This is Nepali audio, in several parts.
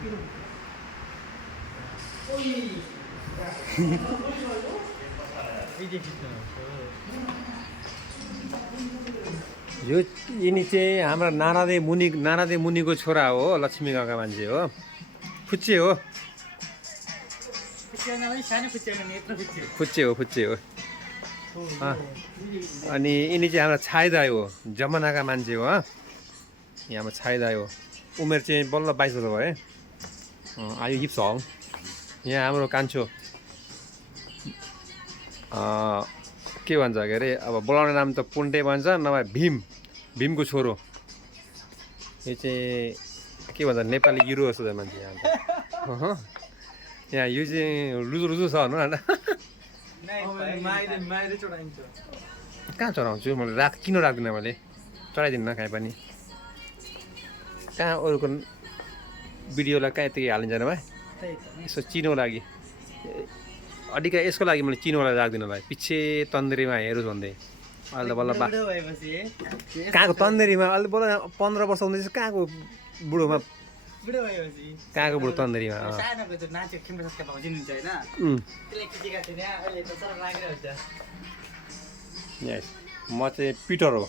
यो यिनी चाहिँ हाम्रो नारादे मुनिको छोरा हो लक्ष्मी काका मान्छे हो फुच्चे हो फुच्चे हो अनि यिनी चाहिँ हाम्रो छाइदाई हो जमानाका मान्छे हो यहाँ हाम्रो छाइदाई हो उमेर चाहिँ बल्ल 22 वर्ष भयो आयु 22 यहाँ हाम्रो कान्छो के भन्छ के अरे अब बोलाउने नाम त पुन्टे भन्छ नभए भीमको छोरो यो चाहिँ के भन्छ नेपाली हिरो जस्तो छ मान्छे यहाँ यहाँ यो चाहिँ रुजु छ भनौँ न कहाँ चढाउँछु मैले किन राख्दिनँ मैले चढाइदिन्न कहीँ पनि कहाँ अरूको भिडियोलाई कहाँ यतिकै हालिन्छ भाइ यसो चिनो लागि अडिक यसको लागि मैले चिनोलाई राख्दिनँ भाइ पछि तन्दुरीमा हेरोस् भन्दै अहिले त बल्ल कहाँको तन्दुरीमा अहिले बल्ल 15 वर्ष हुँदैछ कहाँको बुढोमा कहाँको बुढो तन्दुरीमा म चाहिँ पिटर हो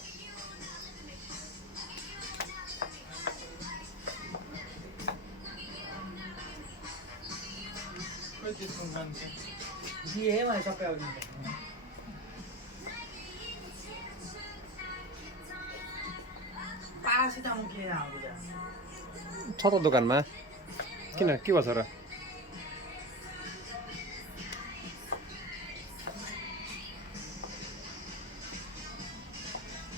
छ त दोकानमा किन के भन्छ र